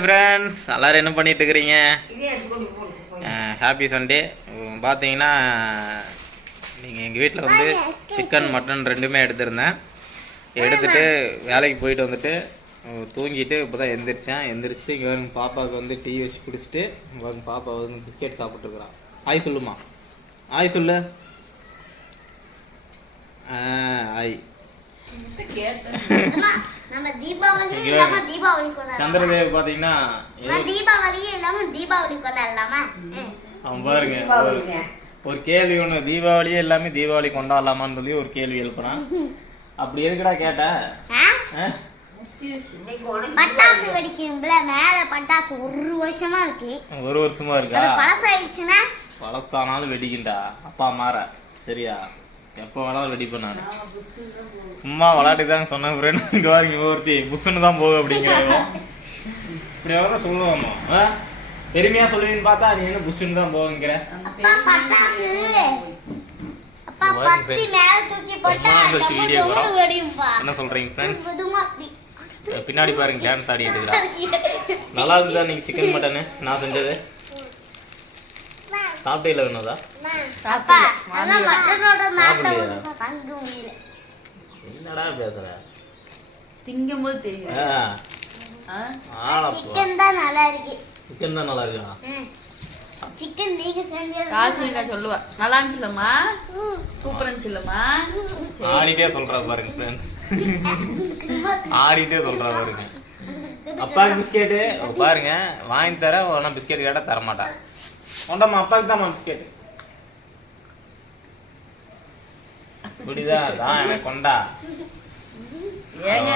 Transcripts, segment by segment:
Friends எல்லாரும் என்ன பண்ணிட்டு இருக்கிறீங்க. ஹாப்பி சண்டே பார்த்தீங்கன்னா நீங்கள் எங்கள் வீட்டில் வந்து சிக்கன் மட்டன் ரெண்டுமே எடுத்திருந்தேன். எடுத்துட்டு வேலைக்கு போயிட்டு வந்துட்டு தூங்கிட்டு இப்போ தான் எந்திரிச்சேன். எந்திரிச்சிட்டு இங்கே வரும் பாப்பாவுக்கு வந்து டீ வச்சு குடிச்சிட்டு இங்கே வரும் பாப்பா வந்து பிஸ்கெட் சாப்பிட்ருக்குறான் ஆய் சொல்லுமா. ஆய் சொல்லு. ஆய் நம்ம தீபாவளி இங்க இல்லாம பாரு. தீபாவளி கொண்டாடலாம்? சந்திரதேவ் பார்த்தீங்கன்னா நான் தீபாவளியே இல்லாம தீபாவளி கொண்டாடலாமா? ம். அவன் பாருங்க ஒரு- கேள்வி ஒன்று தீபாவளியே எல்லாமே தீபாவளி கொண்டாடலாமான்னு சொல்லி ஒரு கேள்வி எழுப்புறான். அப்படி எதுக்குடா கேட்ட? ஆ? ஆ? பட்டாசு வெடிக்கும்ல மேல பட்டாசு ஒரு வருஷமா இருக்கு. ஒரு வருஷமா இருக்கா? அது பழசாயிடுச்சுன்னா? பழசானாலும் வெடிக்கின்றா அப்பா மாற சரியா? எப்போ வேணாலும் வெடிப்பேன் நான். சும்மா விளாட்டு தான் சொன்னேன் ஃப்ரெண்ட் இங்கே வாங்க ஒருத்தி. புஷ்ஷுன்னு தான் போகும் அப்படிங்கிறோம் இப்படி எவ்வளோ சொல்லுவோமோ? ஆ? பெருமையாக சொல்லுவீன்னு பார்த்தா நீ என்ன புஷ்ஷுன்னு தான் போகுங்கிற என்ன சொல்கிறீங்க ஃப்ரெண்ட்ஸ். பின்னாடி பாருங்க டான்ஸ் ஆடிட்டு இருக்கிறா. நல்லா இருந்ததா நீங்க சிக்கன் மட்டனு நான் செஞ்சது? சாப்பிட்டே இல்லை அப்பா முடியல என்னடா பேசுற? திங்கும் போது தெரியும் ஆ, ஆ? ஆளப்பா சிக்கன் தான் நல்லா இருக்கு. சிக்கன் தான் நல்லா இருக்கா சிக்கன் நீங்க செஞ்சது. காசுக்கா சொல்லுவா. நல்லா இருந்துச்சுலம்மா சூப்பரா இருந்துச்சுலம்மா ஆடிட்டே சொல்றா பாருங்க ஃப்ரெண்ட்ஸ் ஆடிட்டே சொல்றா பாருங்க. அப்பாவுக்கு பிஸ்கெட்டு பாருங்க வாங்கி தர உடனே பிஸ்கெட் கேட்டா தர கொண்டாம்மா அப்பாவுக்கு தான்மா பிஸ்கெட் இப்படிதா தான் எனக்கு கொண்டா. ஏங்க.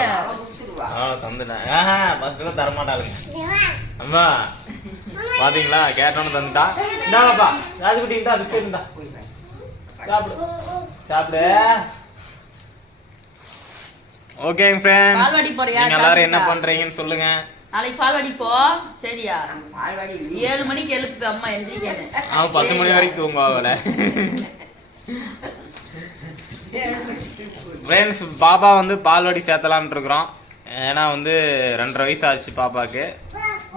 ஆ தந்துட்டேன். ஆஹா ஃபஸ்ட்டு தர மாட்டாளுங்க அம்மா பாத்தீங்களா? கேட்டோன்னு தந்துட்டா. இந்தாப்பா ராஜகுட்டி இந்தா பிஸ்கெட் இந்தா. சாப்பிடு. சாப்பிடு. ஓகேங்க ஃப்ரெண்ட்ஸ் எல்லாரும் என்ன? பண்றீங்கன்னு சொல்லுங்க. நாளைக்கு பால்வாடி போ. சரியா? ஏழு மணிக்கு எழுப்புது அம்மா எந்திரிக்கணும் அவன் பத்து மணி வரைக்கும் தூங்குவாங்கல. ஃப்ரெண்ட்ஸ் பாப்பா வந்து பால்வாடி சேர்த்தலாம்னு இருக்கிறோம் ஏன்னா வந்து ரெண்டரை வயசு ஆச்சு பாப்பாக்கு.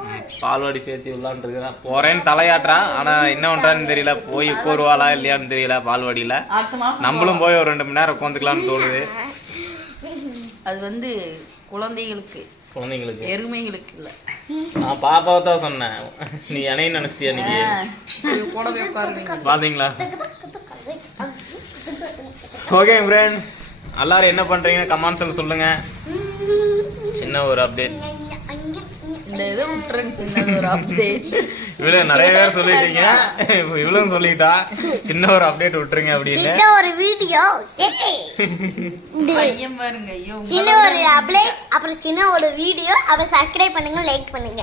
ம், பால்வாடி சேர்த்து விடலான்னு இருக்கிறேன். போறேன்னு தலையாட்டுறான் ஆனா என்ன பண்றான்னு தெரியல. போய் உட்காருவாளா இல்லையான்னு தெரியல பால்வாடியில. நம்மளும் போய் ஒரு ரெண்டு மணி நேரம் உட்காந்துக்கலாம்னு தோணுது. அது வந்து குழந்தைகளுக்கு குழந்தைங்களுக்கு. எருமைகளுக்கு இல்ல. நான் பாப்பாவை தான் சொன்னேன். நீ என்னையும் நினைச்சிட்டியா நீங்க கூட போய் உட்காருவீங்க. பாத்தீங்களா? ஓகே ஃப்ரெண்ட்ஸ் எல்லாரும் என்ன பண்றீங்கன்னு கமெண்ட்ஸ்ல சொல்லுங்க. சின்ன ஒரு அப்டேட் இந்த இதை விட்டுருங்க சின்னது ஒரு அப்டேட் இவ்வளவு நிறைய பேர் சொல்லிட்டீங்க. இவ்வளவு சொல்லிட்டா. சின்ன ஒரு அப்டேட் விட்டுருங்க அப்படின்னு. சின்ன ஒரு வீடியோ பையன் பாருங்க ஐயோ சின்ன ஒரு அப்ளை அப்புறம் சின்ன ஒரு வீடியோ அப்புறம் சப்ஸ்கிரைப் பண்ணுங்க லைக் பண்ணுங்க.